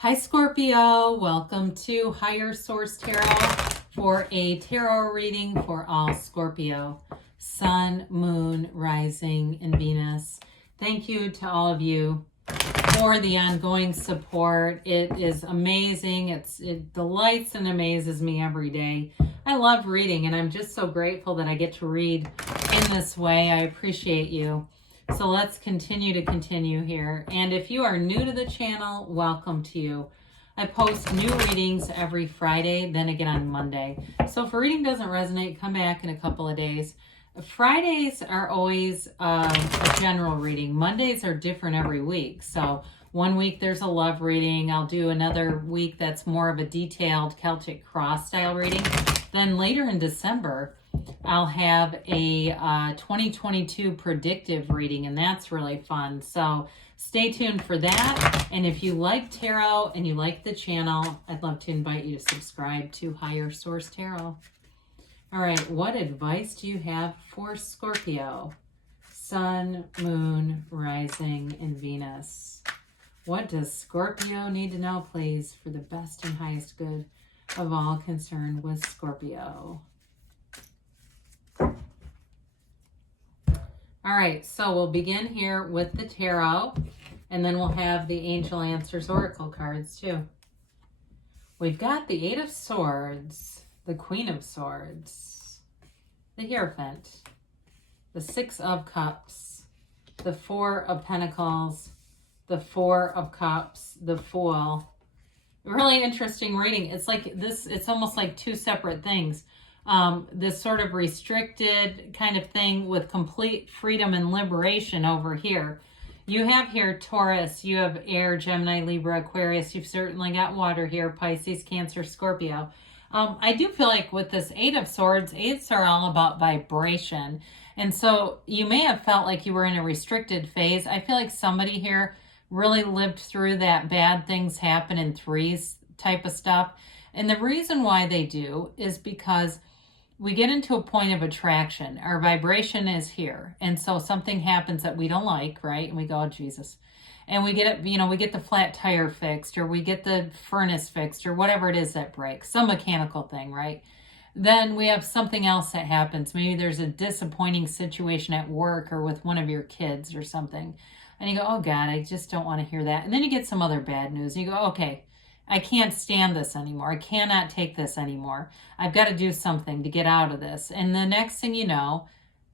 Hi Scorpio, welcome to Higher Source Tarot for a tarot reading for all Scorpio, Sun, Moon, Rising, and Venus. Thank you to all of you for the ongoing support. It is amazing. It delights and amazes me every day. I love reading and I'm just so grateful that I get to read in this way. I appreciate you. So let's continue here. And if you are new to the channel, welcome to you. I post new readings every Friday, then again on Monday. So if a reading doesn't resonate, come back in a couple of days. Fridays are always a general reading. Mondays are different every week. So one week there's a love reading. I'll do another week that's more of a detailed Celtic cross style reading. Then later in December, I'll have a 2022 predictive reading, and that's really fun. So stay tuned for that. And if you like tarot and you like the channel, I'd love to invite you to subscribe to Higher Source Tarot. All right, what advice do you have for Scorpio? Sun, Moon, Rising, and Venus. What does Scorpio need to know, please, for the best and highest good of all concerned with Scorpio? All right, so we'll begin here with the tarot, and then we'll have the Angel Answers Oracle cards too. We've got the Eight of Swords, the Queen of Swords, the Hierophant, the Six of Cups, the Four of Pentacles, the Four of Cups, the Fool. Really interesting reading. It's like this, it's almost like two separate things. This sort of restricted kind of thing with complete freedom and liberation over here. You have here Taurus, you have Air, Gemini, Libra, Aquarius. You've certainly got water here, Pisces, Cancer, Scorpio. I do feel like with this Eight of Swords, eights are all about vibration. And so you may have felt like you were in a restricted phase. I feel like somebody here really lived through that bad things happen in threes type of stuff. And the reason why they do is because we get into a point of attraction. Our vibration is here. And so something happens that we don't like, right? And we go, oh, Jesus. And we get it, we get the flat tire fixed, or we get the furnace fixed, or whatever it is that breaks, some mechanical thing, right? Then we have something else that happens. Maybe there's a disappointing situation at work or with one of your kids or something. And you go, oh God, I just don't want to hear that. And then you get some other bad news. And you go, okay, I can't stand this anymore. I cannot take this anymore. I've got to do something to get out of this. And the next thing you know,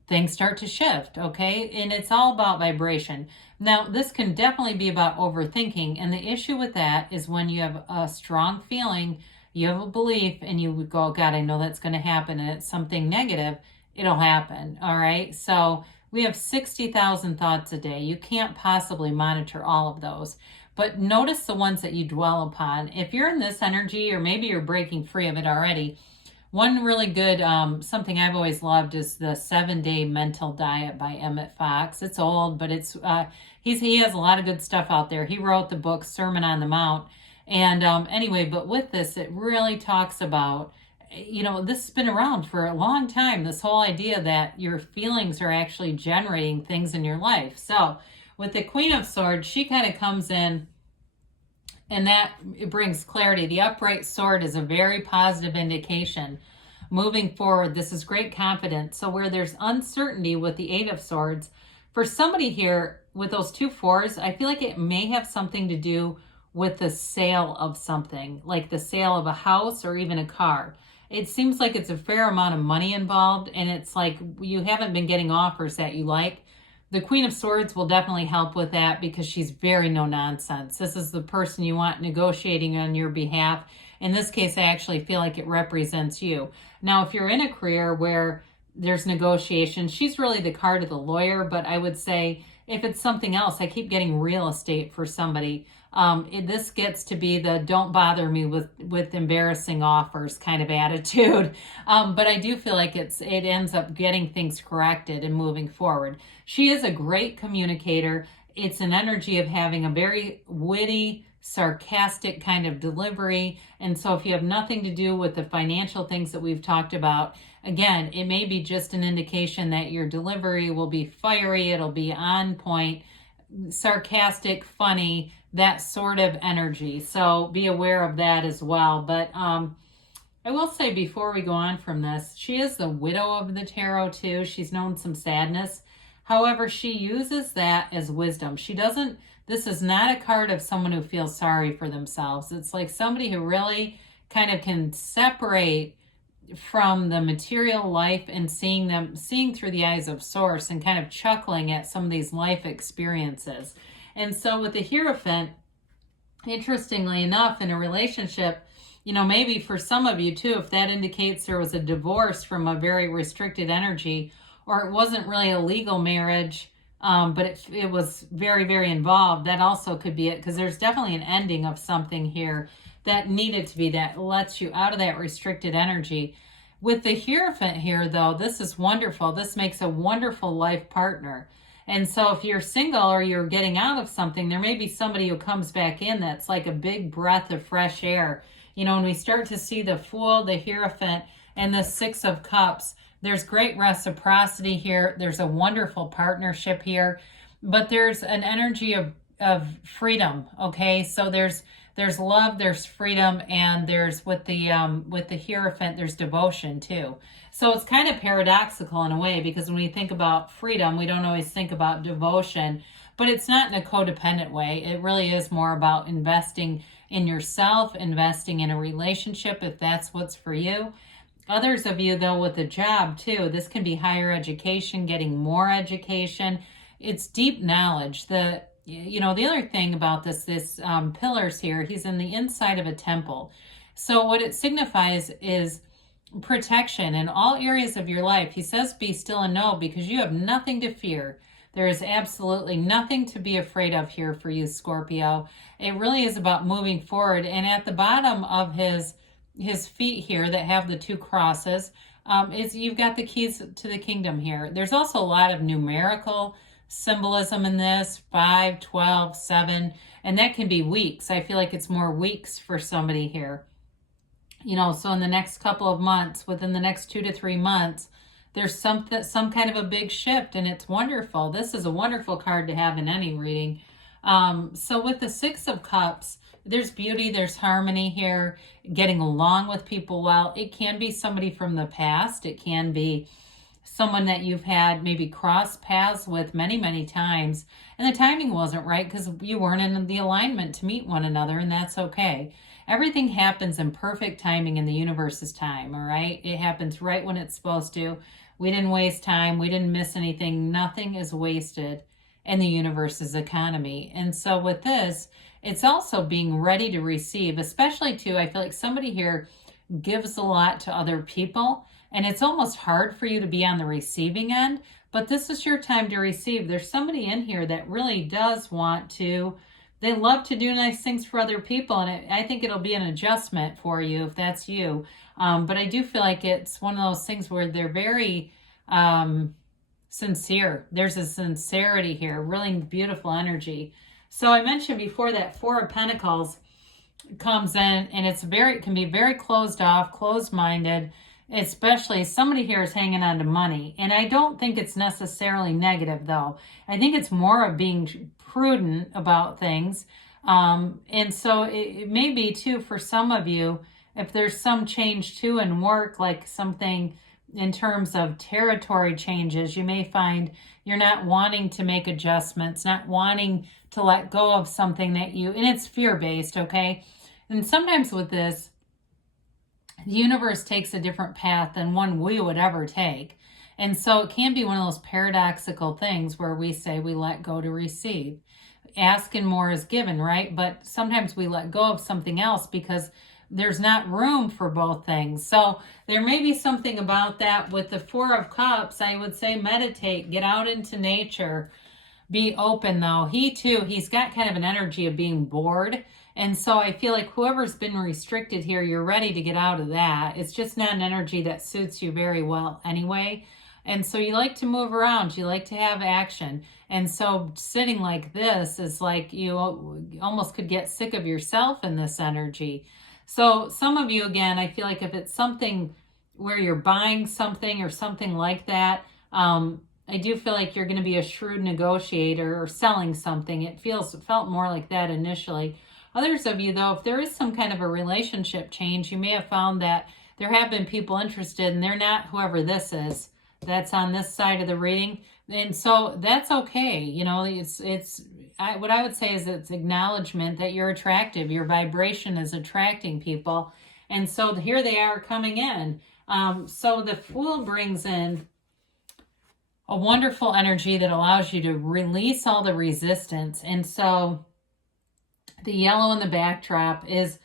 things start to shift, okay? And it's all about vibration. Now, this can definitely be about overthinking. And the issue with that is when you have a strong feeling, you have a belief, and you go, God, I know that's going to happen, and it's something negative, it'll happen, all right? So we have 60,000 thoughts a day. You can't possibly monitor all of those. But notice the ones that you dwell upon. If you're in this energy, or maybe you're breaking free of it already, one really good, something I've always loved is the 7-Day Mental Diet by Emmett Fox. It's old, but it's he has a lot of good stuff out there. He wrote the book Sermon on the Mount. And anyway, but with this, it really talks about, this has been around for a long time, this whole idea that your feelings are actually generating things in your life. So with the Queen of Swords, she kind of comes in, and that it brings clarity. The upright sword is a very positive indication. Moving forward, this is great confidence. So where there's uncertainty with the Eight of Swords, for somebody here with those two fours, I feel like it may have something to do with the sale of something, like the sale of a house or even a car. It seems like it's a fair amount of money involved, and it's like you haven't been getting offers that you like. The Queen of Swords will definitely help with that because she's very no nonsense. This is the person you want negotiating on your behalf. In this case, I actually feel like it represents you. Now, if you're in a career where there's negotiation, she's really the card of the lawyer, but I would say if it's something else, I keep getting real estate for somebody. This gets to be the don't bother me with embarrassing offers kind of attitude. But I do feel like it ends up getting things corrected and moving forward. She is a great communicator. It's an energy of having a very witty, sarcastic kind of delivery. And so if you have nothing to do with the financial things that we've talked about, again, it may be just an indication that your delivery will be fiery, it'll be on point, sarcastic, funny, that sort of energy. So be aware of that as well. But I will say before we go on from this, she is the widow of the tarot too. She's known some sadness. However, she uses that as wisdom. She doesn't, this is not a card of someone who feels sorry for themselves. It's like somebody who really kind of can separate from the material life and seeing through the eyes of source and kind of chuckling at some of these life experiences. And so with the Hierophant, interestingly enough, in a relationship, maybe for some of you too, if that indicates there was a divorce from a very restricted energy, or it wasn't really a legal marriage, but it was very, very involved, that also could be it, because there's definitely an ending of something here that needed to be, that lets you out of that restricted energy. With the Hierophant here, though, this is wonderful. This makes a wonderful life partner. And so if you're single or you're getting out of something, there may be somebody who comes back in that's like a big breath of fresh air. When we start to see the Fool, the Hierophant, and the Six of Cups, there's great reciprocity here. There's a wonderful partnership here, but there's an energy of freedom. Okay, so there's love, there's freedom, and there's with the Hierophant, there's devotion too. So it's kind of paradoxical in a way, because when we think about freedom, we don't always think about devotion, but it's not in a codependent way. It really is more about investing in yourself, investing in a relationship if that's what's for you. Others of you, though, with a job too, this can be higher education, getting more education. It's deep knowledge. The other thing about this pillars here, he's in the inside of a temple. So what it signifies is protection in all areas of your life. He says, be still and know, because you have nothing to fear. There is absolutely nothing to be afraid of here for you, Scorpio. It really is about moving forward. And at the bottom of his feet here that have the two crosses, you've got the keys to the kingdom here. There's also a lot of numerical symbolism in this, 5, 12, 7, and that can be weeks. I feel like it's more weeks for somebody here. So in the next couple of months, within the next 2 to 3 months, there's some kind of a big shift, and it's wonderful. This is a wonderful card to have in any reading. So with the Six of Cups, there's beauty, there's harmony here, getting along with people well. It can be somebody from the past. It can be someone that you've had maybe cross paths with many, many times, and the timing wasn't right because you weren't in the alignment to meet one another, and that's okay. Everything happens in perfect timing in the universe's time, all right? It happens right when it's supposed to. We didn't waste time. We didn't miss anything. Nothing is wasted in the universe's economy. And so with this, it's also being ready to receive, especially too, I feel like somebody here gives a lot to other people, and it's almost hard for you to be on the receiving end, but this is your time to receive. There's somebody in here that really does want to, they love to do nice things for other people, and I think it'll be an adjustment for you if that's you. But I do feel like it's one of those things where they're very sincere. There's a sincerity here, really beautiful energy. So I mentioned before that Four of Pentacles comes in, and it can be very closed off, closed-minded, especially somebody here is hanging on to money. And I don't think it's necessarily negative, though. I think it's more of being prudent about things. And so it may be, too, for some of you, if there's some change, too, in work, like something in terms of territory changes, you may find you're not wanting to make adjustments, not wanting to let go of something and it's fear-based, okay? And sometimes with this, the universe takes a different path than one we would ever take. And so it can be one of those paradoxical things where we say we let go to receive. Ask and more is given, right? But sometimes we let go of something else because there's not room for both things. So there may be something about that. With the Four of Cups, I would say meditate, get out into nature, be open though. He's got kind of an energy of being bored. And so I feel like whoever's been restricted here, you're ready to get out of that. It's just not an energy that suits you very well anyway. And so you like to move around, you like to have action. And so sitting like this is like you almost could get sick of yourself in this energy. So some of you, again, I feel like if it's something where you're buying something or something like that, I do feel like you're going to be a shrewd negotiator or selling something. It felt more like that initially. Others of you, though, if there is some kind of a relationship change, you may have found that there have been people interested and they're not whoever this is that's on this side of the reading. And so that's okay. You know, what I would say is it's acknowledgement that you're attractive. Your vibration is attracting people. And so here they are coming in. So the Fool brings in a wonderful energy that allows you to release all the resistance. And so the yellow in the backdrop is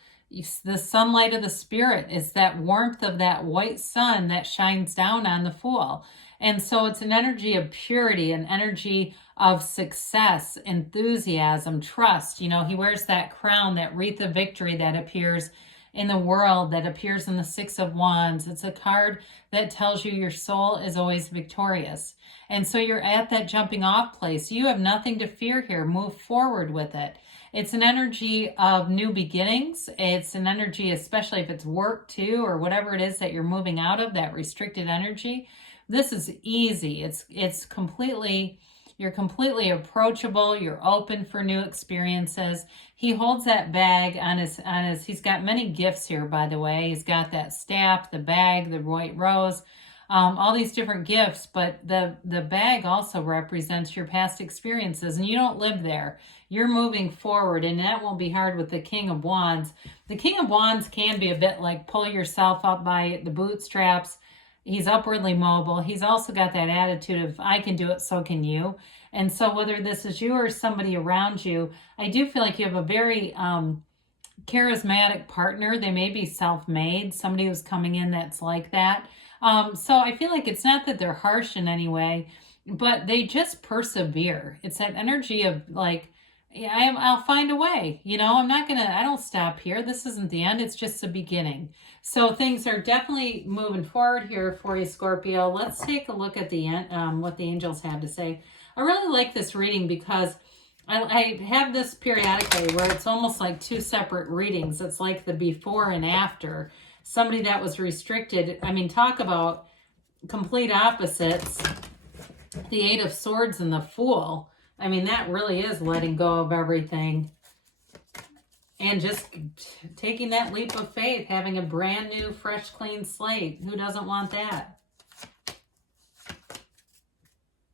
the sunlight of the spirit. It's that warmth of that white sun that shines down on the Fool. And so it's an energy of purity, an energy of success, enthusiasm, trust. You know, he wears that crown, that wreath of victory that appears in the world, that appears in the Six of Wands. It's a card that tells you your soul is always victorious. And so you're at that jumping off place. You have nothing to fear here. Move forward with it. It's an energy of new beginnings. It's an energy, especially if it's work too, or whatever it is that you're moving out of, that restricted energy. This is easy. It's completely, you're completely approachable. You're open for new experiences. He holds that bag on his, he's got many gifts here, by the way. He's got that staff, the bag, the white rose, all these different gifts, but the bag also represents your past experiences, and you don't live there. You're moving forward, and that won't be hard with the King of Wands. The King of Wands can be a bit like pull yourself up by the bootstraps. He's upwardly mobile. He's also got that attitude of, I can do it, so can you. And so whether this is you or somebody around you, I do feel like you have a very charismatic partner. They may be self-made, somebody who's coming in that's like that. So I feel like it's not that they're harsh in any way, but they just persevere. It's that energy of like, yeah, I'll find a way. You know, I don't stop here. This isn't the end. It's just the beginning. So things are definitely moving forward here for you, Scorpio. Let's take a look at the what the angels have to say. I really like this reading because I have this periodically where it's almost like two separate readings. It's like the before and after. Somebody that was restricted. I mean, talk about complete opposites. The Eight of Swords and the Fool. I mean, that really is letting go of everything and just taking that leap of faith, having a brand new, fresh, clean slate. Who doesn't want that?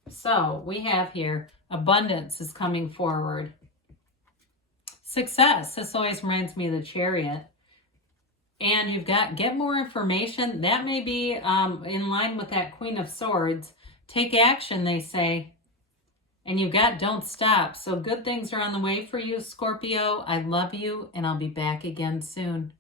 So we have here, abundance is coming forward. Success. This always reminds me of the Chariot. And you've got get more information. That may be in line with that Queen of Swords. Take action, they say. And you've got don't stop. So good things are on the way for you, Scorpio. I love you, and I'll be back again soon.